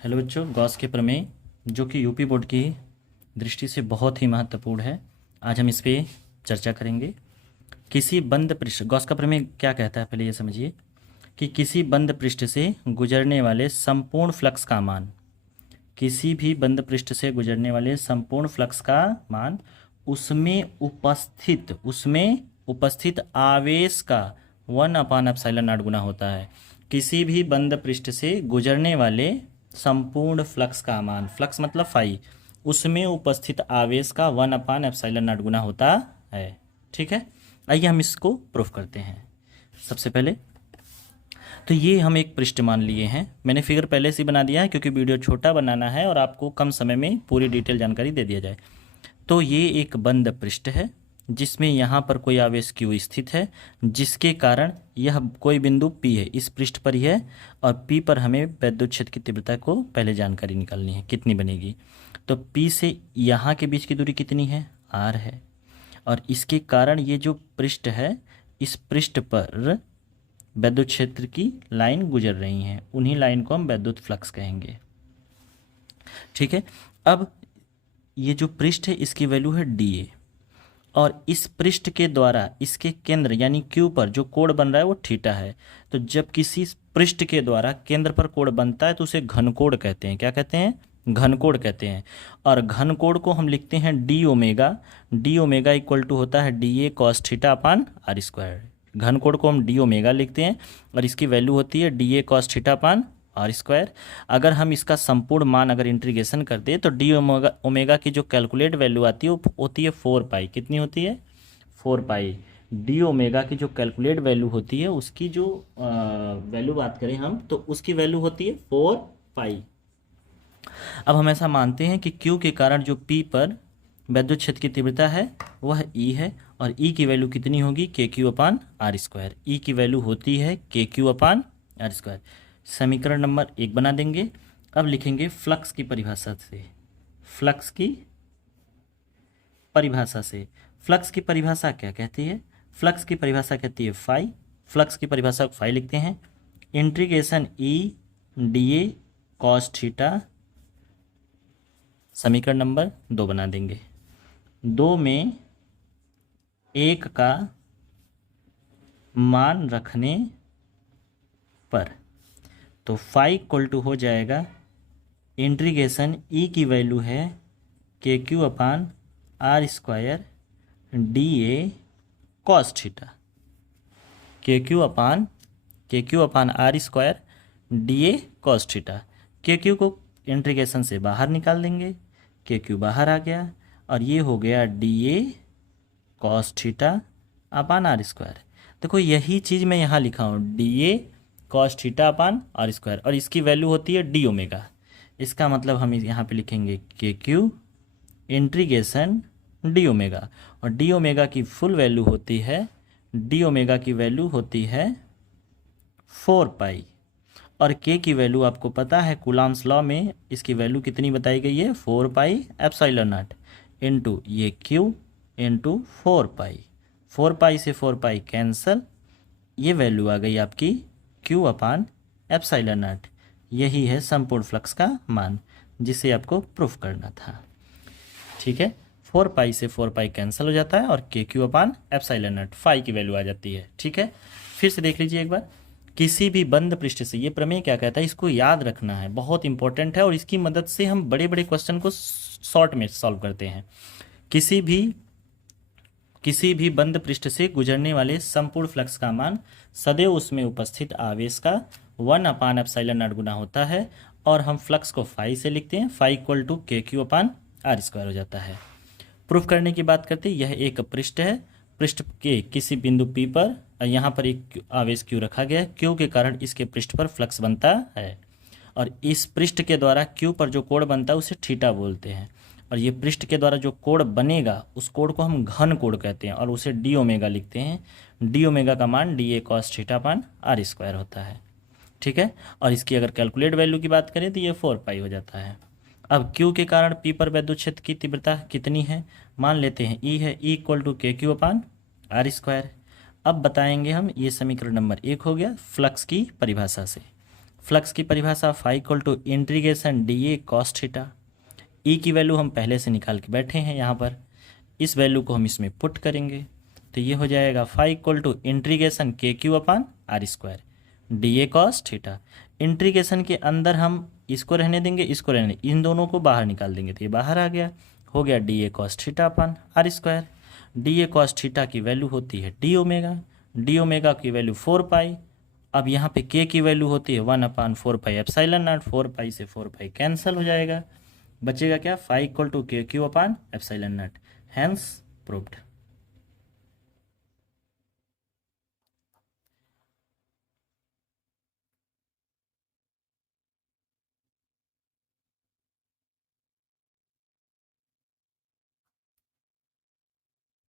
Hello बच्चों, Gauss के प्रमेय जो कि यूपी बोर्ड की दृष्टि से बहुत ही महत्वपूर्ण है। आज हम इस पे चर्चा करेंगे। किसी बंद पृष्ठ, गॉस का प्रमेय क्या कहता है पहले ये समझिए कि किसी बंद पृष्ठ से गुजरने वाले संपूर्ण फ्लक्स का मान, किसी भी बंद पृष्ठ से गुजरने वाले संपूर्ण फ्लक्स का मान उसमें उपस्थित आवेश का 1/ε0 गुना होता है। किसी भी बंद पृष्ठ से गुजरने वाले संपूर्ण फ्लक्स का मान, फ्लक्स मतलब फाई, उसमें उपस्थित आवेश का 1/ε0 गुना होता है। ठीक है, आइए हम इसको प्रूफ करते हैं। सबसे पहले तो ये हम एक पृष्ठ मान लिए हैं। मैंने फिगर पहले से ही बना दिया है क्योंकि वीडियो छोटा बनाना है और आपको कम समय में पूरी डिटेल जानकारी दे दिया जाए। तो ये एक बंद पृष्ठ है जिसमें यहाँ पर कोई आवेश Q स्थित है, जिसके कारण यह कोई बिंदु P है, इस पृष्ठ पर ही है। और P पर हमें विद्युत क्षेत्र की तीव्रता को पहले जानकारी निकालनी है, कितनी बनेगी। तो P से यहाँ के बीच की दूरी कितनी है, R है। और इसके कारण ये जो पृष्ठ है, इस पृष्ठ पर विद्युत क्षेत्र की लाइन गुजर रही हैं, उन्हीं लाइन को हम विद्युत फ्लक्स कहेंगे। ठीक है, अब ये जो पृष्ठ है इसकी वैल्यू है dA, और इस पृष्ठ के द्वारा इसके केंद्र यानी Q पर जो कोण बन रहा है वो थीटा है। तो जब किसी पृष्ठ के द्वारा केंद्र पर कोण बनता है तो उसे घनकोण कहते हैं। क्या कहते हैं? घनकोण कहते हैं। और घनकोण को हम लिखते हैं डी ओमेगा इक्वल टू होता है DA cos थीटा अपान R स्क्वायर। घनकोण को हम डी ओमेगा लिखते हैं और इसकी वैल्यू होती है DA cos थीटा अपान R स्क्वायर। अगर हम इसका संपूर्ण मान अगर इंटीग्रेशन कर दें तो डी ओमेगा की जो कैलकुलेट वैल्यू आती है वो होती है 4 पाई। कितनी होती है? 4 पाई। डी ओमेगा की जो कैलकुलेट वैल्यू होती है उसकी जो वैल्यू बात करें हम तो उसकी वैल्यू होती है 4 पाई। अब हम ऐसा मानते हैं कि Q के कारण जो P पर विद्युत क्षेत्र की तीव्रता है वह E है, और E की वैल्यू कितनी होगी? KQ upon R square. E की वैल्यू होती है KQ अपान R स्क्वायर। समीकरण नंबर 1 बना देंगे। अब लिखेंगे फ्लक्स की परिभाषा से। फ्लक्स की परिभाषा से, फ्लक्स की परिभाषा क्या कहती है? फ्लक्स की परिभाषा कहती है फाई। फ्लक्स की परिभाषा को फाई लिखते हैं, integration E DA cos theta. समीकरण नंबर 2 बना देंगे। 2 में 1 का मान रखने पर तो फाई इक्वल टू हो जाएगा इंटीग्रेशन E की वैल्यू है KQ upon R square DA cos theta. KQ upon R square DA cos theta. KQ को इंटीग्रेशन से बाहर निकाल देंगे, KQ बाहर आ गया और ये हो गया DA cos थीटा अपान R स्क्वायर। देखो यही चीज़ मैं यहाँ लिखा हूँ, DA cos थीटा अपान R स्क्वायर, और इसकी वैल्यू होती है डी ओमेगा। इसका मतलब हम यहाँ पे लिखेंगे KQ इंटीग्रेशन डी ओमेगा, और डी ओमेगा की फुल वैल्यू होती है, डी ओमेगा की वैल्यू होती है 4 पाई। और K की वैल्यू आपको पता है कूलम्ब्स लॉ में इसकी वैल्यू कितनी बताई गई है? 4 पाई ε0 इंटू ये Q इंटू 4 पाई। 4 पाई से 4 पाई कैंसल, ये वैल्यू आ गई आपकी Q अपान ε0। यही है संपूर्ण फ्लक्स का मान जिसे आपको प्रूफ करना था। ठीक है, 4 पाई से 4 पाई कैंसिल हो जाता है और KQ अपान ε0 फाई की वैल्यू आ जाती है। ठीक है, फिर से देख लीजिए एक बार। किसी भी बंद पृष्ठ से, ये प्रमेय क्या कहता है, इसको याद रखना है, बहुत इंपॉर्टेंट है और इसकी मदद से हम बड़े बड़े क्वेश्चन को शॉर्ट में सॉल्व करते हैं। किसी भी बंद पृष्ठ से गुजरने वाले संपूर्ण फ्लक्स का मान सदैव उसमें उपस्थित आवेश का 1/ε0 गुना होता है, और हम फ्लक्स को फाई से लिखते हैं, phi equal to KQ upon R square हो जाता है। प्रूफ करने की बात करते हैं, यह एक पृष्ठ है, पृष्ठ के किसी बिंदु P पर यहाँ पर एक आवेश Q रखा गया है, Q के कारण इसके पृष्ठ पर फ्लक्स बनता है, और इस पृष्ठ के द्वारा Q पर जो कोण बनता है उसे थीटा बोलते हैं, और ये पृष्ठ के द्वारा जो कोण बनेगा उस कोण को हम घन कोण कहते हैं और उसे डी ओमेगा लिखते हैं। डी ओमेगा का मान DA cos थीटा अपान R स्क्वायर होता है। ठीक है, और इसकी अगर कैलकुलेट वैल्यू की बात करें तो ये 4 पाई हो जाता है। अब Q के कारण P पर विद्युत क्षेत्र की तीव्रता कितनी है? मान लेते हैं E है, E equal to KQ upon R square. अब बताएंगे हम, ये समीकरण नंबर 1 हो गया फ्लक्स की परिभाषा से। फ्लक्स की परिभाषा phi equal to integration D A cos theta. E की वैल्यू हम पहले से निकाल के बैठे हैं यहाँ पर, इस वैल्यू को हम इसमें पुट करेंगे तो ये हो जाएगा फाई इक्वल टू इंटीग्रेशन के Q upon R square D A cos theta. Integration के अंदर हम इसको रहने देंगे, इसको रहने देंगे, इन दोनों को बाहर निकाल देंगे तो ये बाहर आ गया, हो गया D A cos theta upon R square. D A cos theta की वैल्यू होती है डी ओमेगा की वैल्यू 4 पाई। अब यहाँ पे के की वैल्यू होती है 1/4 पाई एप्सिलॉन नॉट, 4 पाई से 4 पाई कैंसिल हो जाएगा, बचेगा क्या phi equal to K Q upon epsilon not, hence proved.